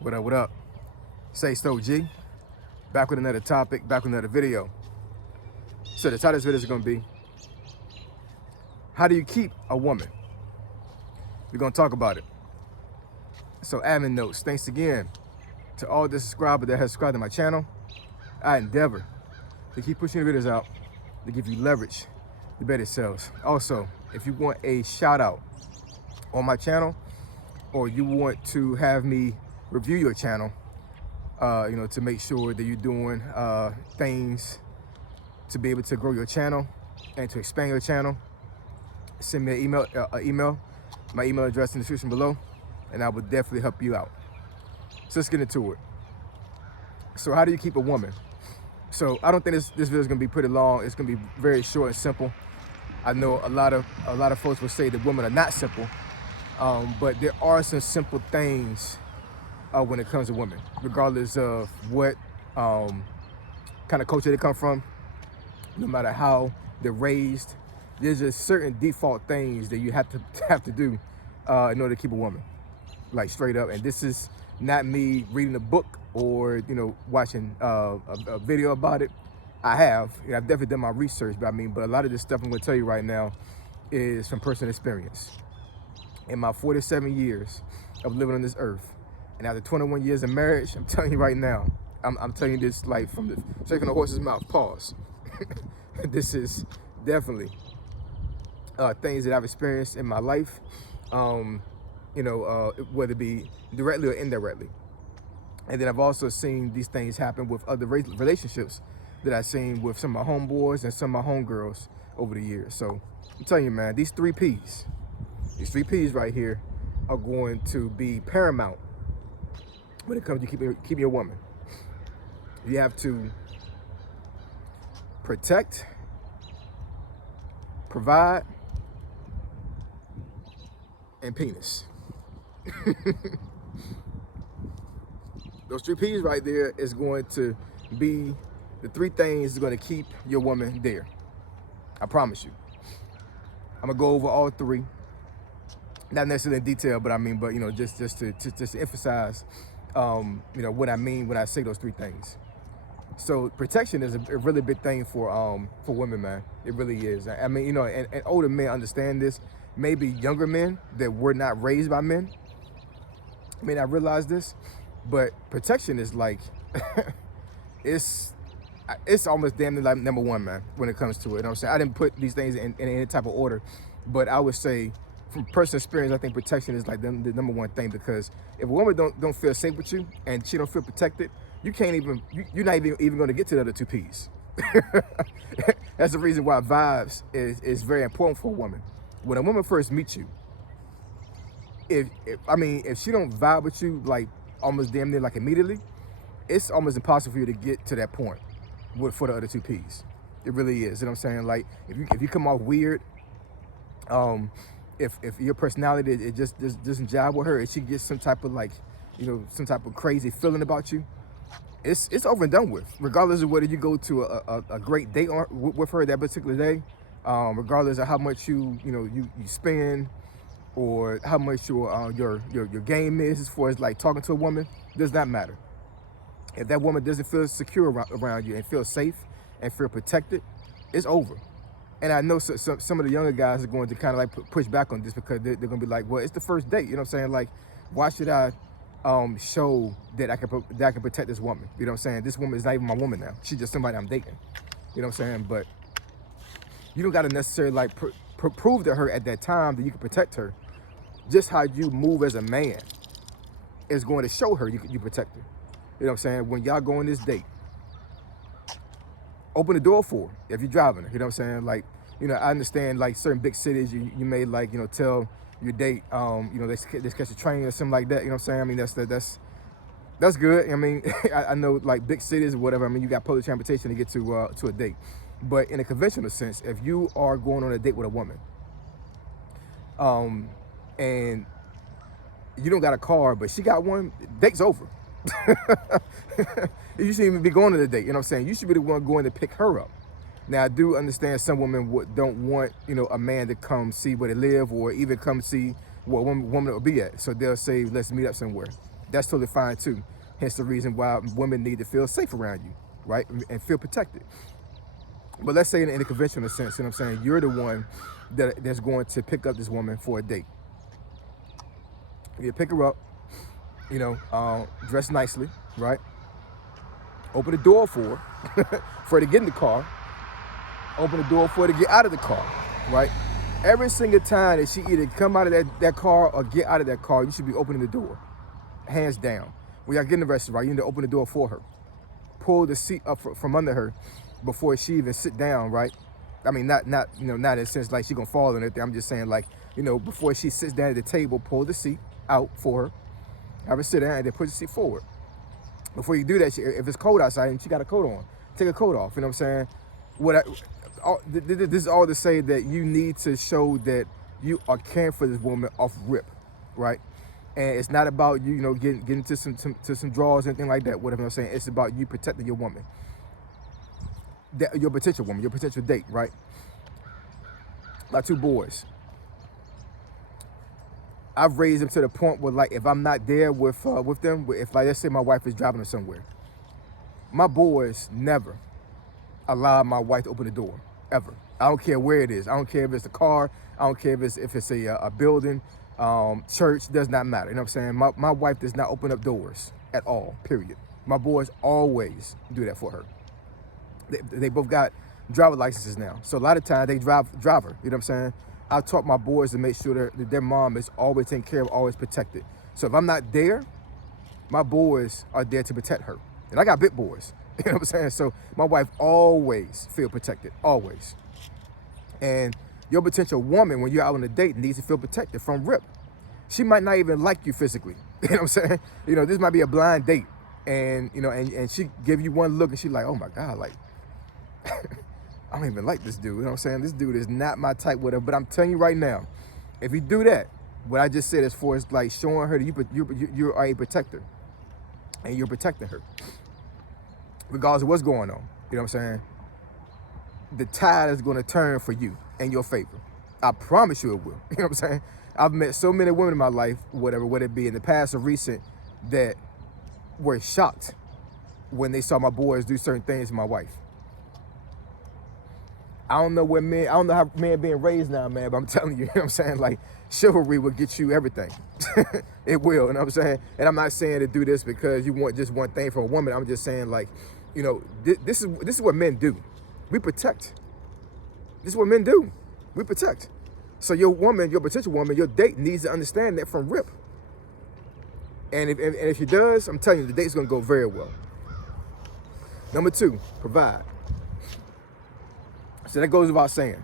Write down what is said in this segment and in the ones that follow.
What up, what up? Say Stowe G. Back with another topic, back with another video. So the title of this video is going to be, how do you keep a woman? We're going to talk about it. So admin notes, thanks again to all the subscribers that have subscribed to my channel. I endeavor to keep pushing the videos out to give you leverage to better sales. Also, if you want a shout out on my channel, or you want to have me review your channel, to make sure that you're doing things to be able to grow your channel and to expand your channel, send me an email. My email address in the description below, and I will definitely help you out. So let's get into it. So how do you keep a woman? So I don't think this video is going to be pretty long. It's going to be very short and simple. I know a lot of folks will say that women are not simple, but there are some simple things when it comes to women, regardless of what kind of culture they come from, no matter how they're raised. There's just certain default things that you have to do in order to keep a woman, like straight up. And this is not me reading a book or watching a video about it. I've definitely done my research, but a lot of this stuff I'm going to tell you right now is from personal experience. In my 47 years of living on this earth, and after 21 years of marriage, I'm telling you right now, I'm telling you this like straight from the horse's mouth. Pause. This is definitely things that I've experienced in my life, whether it be directly or indirectly. And then I've also seen these things happen with other relationships that I've seen with some of my homeboys and some of my homegirls over the years. So I'm telling you, man, these three P's right here are going to be paramount when it comes to keeping your woman. You have to protect, provide, and penis. Those three P's right there is going to be the three things that's going to keep your woman there. I promise you. I'm gonna go over all three, not necessarily in detail, but just to emphasize, what I mean when I say those three things. So protection is a really big thing for women, man. It really is. And older men understand this. Maybe younger men that were not raised by men may not realize this, but protection is like, it's almost damn near like number one, man, when it comes to it. You know what I'm saying? I didn't put these things in any type of order, but I would say from personal experience, I think protection is like the number one thing, because if a woman don't feel safe with you and she don't feel protected, you can't even, you're not even going to get to the other two P's. That's the reason why vibes is very important for a woman. When a woman first meets you, if she don't vibe with you like almost damn near like immediately, it's almost impossible for you to get to that point for the other two P's. It really is. You know what I'm saying? Like if you come off weird, if your personality it just doesn't jive with her, and she gets some type of some type of crazy feeling about you, it's over and done with. Regardless of whether you go to a great date with her that particular day, regardless of how much you spend, or how much your game is as far as like talking to a woman, does not matter. If that woman doesn't feel secure around you and feel safe and feel protected, it's over. And I know some of the younger guys are going to kind of like push back on this, because they're going to be like, well, it's the first date. You know what I'm saying? Like, why should I show that I can protect this woman? You know what I'm saying? This woman is not even my woman now. She's just somebody I'm dating. You know what I'm saying? But you don't got to necessarily like prove to her at that time that you can protect her. Just how you move as a man is going to show her you protect her. You know what I'm saying? When y'all go on this date, open the door for her if you're driving her. You know what I'm saying? Like, I understand like certain big cities, you may like, tell your date, let's catch a train or something like that. You know what I'm saying? That's good. I know like big cities or whatever. You got public transportation to get to a date. But in a conventional sense, if you are going on a date with a woman, and you don't got a car, but she got one, date's over. You shouldn't even be going to the date. You know what I'm saying? You should be the one going to pick her up. Now, I do understand some women don't want, a man to come see where they live, or even come see where a woman will be at. So they'll say, let's meet up somewhere. That's totally fine too. Hence the reason why women need to feel safe around you, right? And feel protected. But let's say in a conventional sense, you know what I'm saying, you're the one that's going to pick up this woman for a date. You pick her up, dress nicely, right? Open the door for her, for her to get in the car. Open the door for her to get out of the car, right? Every single time that she either come out of that car or get out of that car, you should be opening the door, hands down. When y'all get in the restaurant, you need to open the door for her. Pull the seat up from under her before she even sit down, right? I mean, not in a sense like she gonna fall or anything. I'm just saying, like, before she sits down at the table, pull the seat out for her, have her sit down, and then push the seat forward. Before you do that, if it's cold outside and she got a coat on, take a coat off. You know what I'm saying? This is all to say that you need to show that you are caring for this woman off rip, right? And it's not about you, getting to some draws and anything like that. Whatever I'm saying, it's about you protecting your woman, your potential woman, your potential date, right? My 2 boys, I've raised them to the point where, like, if I'm not there with them, if, like, let's say my wife is driving them somewhere, my boys never allow my wife to open the door, ever. I don't care where it is. I don't care if it's a car. I don't care if it's a building, church, does not matter. You know what I'm saying? My wife does not open up doors at all, period. My boys always do that for her. They both got driver licenses now. So a lot of times they drive her, you know what I'm saying? I taught my boys to make sure that their mom is always taken care of, always protected. So if I'm not there, my boys are there to protect her. And I got big boys, you know what I'm saying? So my wife always feel protected, always. And your potential woman, when you're out on a date, needs to feel protected from rip. She might not even like you physically, you know what I'm saying? This might be a blind date. And, and she give you one look and she like, oh my God, like, I don't even like this dude, you know what I'm saying? This dude is not my type, whatever. But I'm telling you right now, if you do that, what I just said as far as like showing her that you are a protector and you're protecting her, regardless of what's going on, you know what I'm saying? The tide is going to turn for you in your favor. I promise you it will, you know what I'm saying? I've met so many women in my life, whatever, whether it be in the past or recent, that were shocked when they saw my boys do certain things to my wife. I don't know how men being raised now, man, but I'm telling you, you know what I'm saying? Like, chivalry will get you everything. It will, you know what I'm saying? And I'm not saying to do this because you want just one thing from a woman. I'm just saying, like, this is what men do. We protect. This is what men do. We protect. So your woman, your potential woman, your date needs to understand that from rip. And if she does, I'm telling you, the date's gonna go very well. Number 2, provide. So that goes without saying.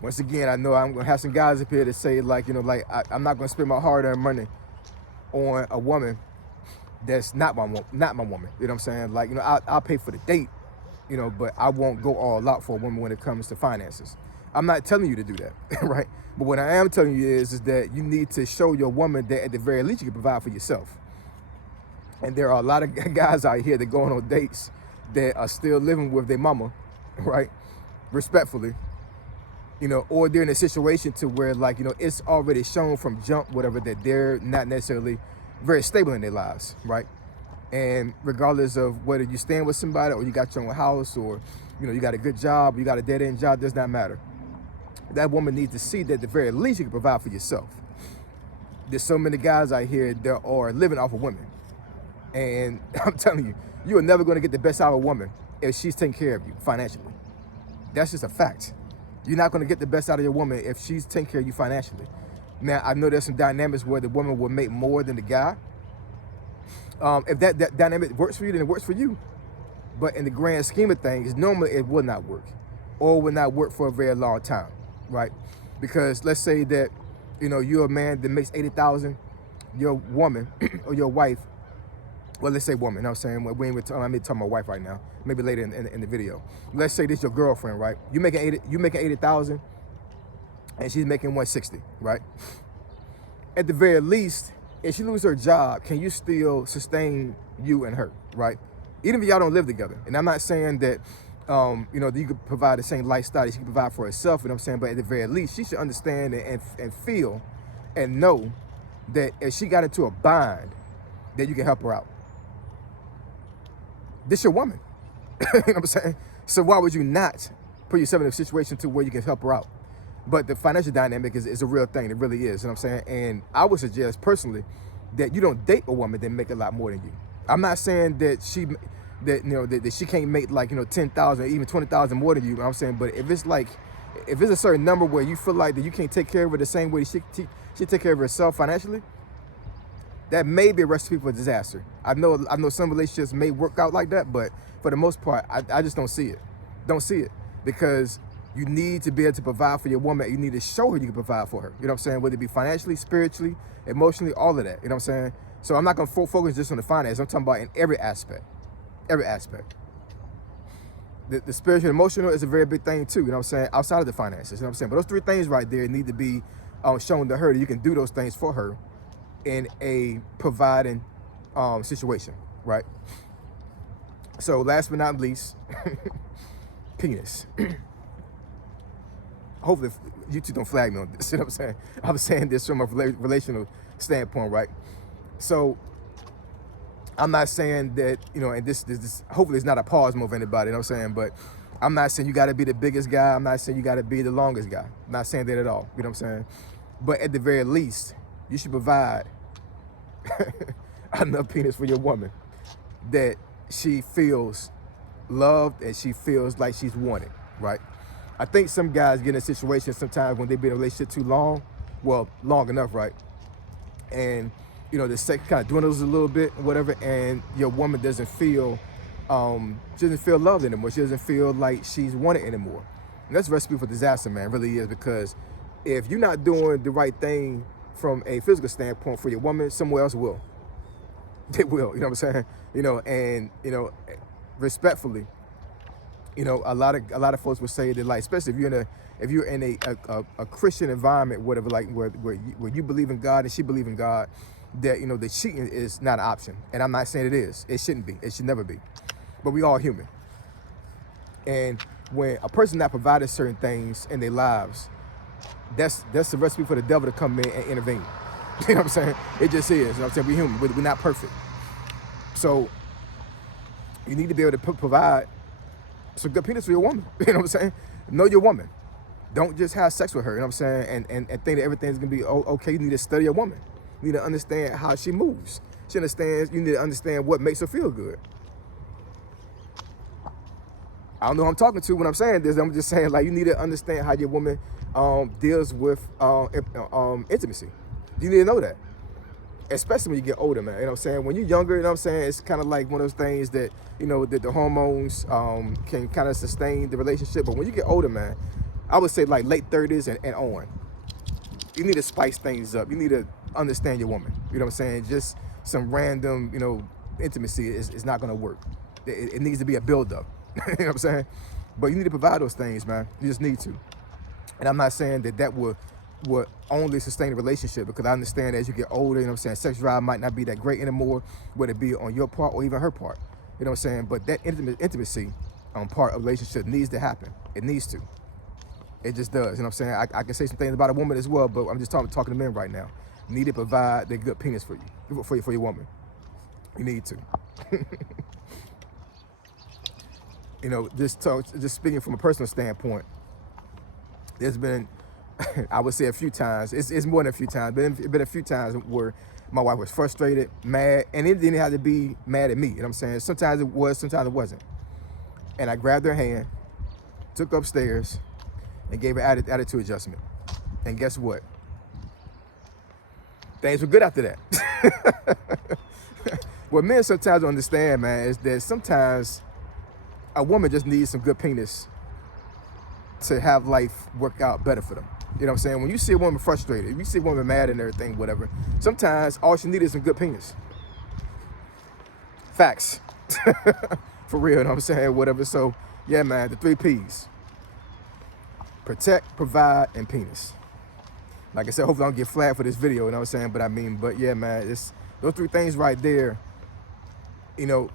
Once again, I know I'm gonna have some guys up here that say, like, I'm not gonna spend my hard-earned money on a woman that's not my woman. You know what I'm saying? Like, I'll pay for the date, but I won't go all out for a woman when it comes to finances. I'm not telling you to do that, right? But what I am telling you is that you need to show your woman that at the very least you can provide for yourself. And there are a lot of guys out here that go on dates that are still living with their mama, right? Respectfully, or they're in a situation to where, like, it's already shown from jump, whatever, that they're not necessarily very stable in their lives, right? And regardless of whether you stand with somebody or you got your own house or, you got a good job, or you got a dead-end job, does not matter. That woman needs to see that at the very least you can provide for yourself. There's so many guys out here that are living off of women. And I'm telling you, you are never going to get the best out of a woman if she's taking care of you financially. That's just a fact. You're not going to get the best out of your woman if she's taking care of you financially. Now, I know there's some dynamics where the woman will make more than the guy. If that dynamic works for you, then it works for you. But in the grand scheme of things, normally it will not work, or will not work for a very long time, right? Because let's say that, you're a man that makes $80,000, your woman or your wife, well, let's say woman, you know what I'm saying? We ain't talking about my wife right now, maybe later in the video. Let's say this your girlfriend, right? You making $80,000 and she's making $160,000, right? At the very least, if she loses her job, can you still sustain you and her, right? Even if y'all don't live together. And I'm not saying that, you could provide the same lifestyle that she can provide for herself, you know what I'm saying? But at the very least, she should understand and feel and know that if she got into a bind that you can help her out. This your woman. You know what I'm saying? So why would you not put yourself in a situation to where you can help her out? But the financial dynamic is a real thing. It really is. You know what I'm saying? And I would suggest personally that you don't date a woman that make a lot more than you. I'm not saying that that she can't make like, 10,000, even 20,000 more than you. You know what I'm saying? But if it's a certain number where you feel like that you can't take care of her the same way she take care of herself financially, that may be a recipe for disaster. I know some relationships may work out like that, but for the most part, I just don't see it. Don't see it, because you need to be able to provide for your woman. You need to show her you can provide for her. You know what I'm saying? Whether it be financially, spiritually, emotionally, all of that. You know what I'm saying? So I'm not going to focus just on the finance. I'm talking about in every aspect. Every aspect. The spiritual and emotional is a very big thing too. You know what I'm saying? Outside of the finances. You know what I'm saying? But those three things right there need to be shown to her that you can do those things for her in a providing situation, right? So last but not least, penis. Hopefully YouTube don't flag me on this. You know what I'm saying? I'm saying this from a relational standpoint, right? So I'm not saying that, and this hopefully it's not a pause move for anybody, you know what I'm saying? But I'm not saying you got to be the biggest guy. I'm not saying you got to be the longest guy. I'm not saying that at all, you know what I'm saying? But at the very least, you should provide enough penis for your woman that she feels loved and she feels like she's wanted, right? I think some guys get in a situation sometimes when they be in a relationship too long, well, long enough, right? And the sex kind of dwindles a little bit, whatever, and your woman doesn't feel, she doesn't feel loved anymore. She doesn't feel like she's wanted anymore. And that's a recipe for disaster, man. It really is, because if you're not doing the right thing from a physical standpoint for your woman, somewhere else will. It will, you know what I'm saying? And respectfully, a lot of folks would say that, like, especially if you're in a Christian environment, whatever, like where you believe in God and she believe in God, that the cheating is not an option. And I'm not saying it is. It shouldn't be. It should never be. But we all human. And when a person not provided certain things in their lives, that's the recipe for the devil to come in and intervene. You know what I'm saying? It just is. You know what I'm saying? We're human. We're not perfect. So you need to be able to provide some good penis for your woman. You know what I'm saying? Know your woman. Don't just have sex with her. You know what I'm saying? And think that everything's going to be okay. You need to study your woman. You need to understand how she moves. You need to understand what makes her feel good. I don't know who I'm talking to when I'm saying this. I'm just saying, like, you need to understand how your woman deals with intimacy. You need to know that. Especially when you get older, man. You know what I'm saying? When you're younger, you know what I'm saying, it's kind of like one of those things that, that the hormones can kind of sustain the relationship. But when you get older, man, I would say like late 30s and on, you need to spice things up. You need to understand your woman. You know what I'm saying? Just some random, intimacy is not going to work. It needs to be a build-up. You know what I'm saying? But you need to provide those things, man. You just need to. And I'm not saying that would only sustain a relationship, because I understand as you get older, you know what I'm saying, sex drive might not be that great anymore, whether it be on your part or even her part. You know what I'm saying? But that intimacy part of relationship needs to happen. It needs to. It just does. You know what I'm saying? I can say some things about a woman as well, but I'm just talking to men right now. You need to provide the good penis for you, for your woman. You need to. Just speaking from a personal standpoint, there's been, I would say a few times, it's more than a few times, but it's been a few times where my wife was frustrated, mad, and it didn't have to be mad at me. You know what I'm saying? Sometimes it was, sometimes it wasn't. And I grabbed her hand, took her upstairs, and gave her attitude adjustment. And guess what? Things were good after that. What men sometimes don't understand, man, is that sometimes a woman just needs some good penis to have life work out better for them. You know what I'm saying? When you see a woman frustrated, you see a woman mad and everything, whatever, sometimes all she needs is some good penis. Facts. For real, you know what I'm saying? Whatever. So, yeah, man, the 3 Ps. Protect, provide, and penis. Like I said, hopefully I don't get flagged for this video, you know what I'm saying? But yeah, man, it's those 3 things right there.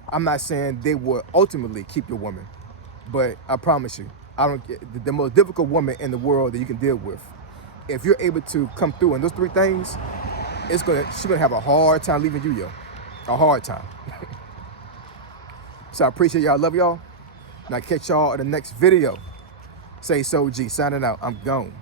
I'm not saying they will ultimately keep your woman, but I promise you, the most difficult woman in the world that you can deal with, if you're able to come through in those 3 things, she's gonna have a hard time leaving you, yo. a hard time. So I appreciate y'all. Love y'all. And I catch y'all in the next video. Say so G. Signing out. I'm gone.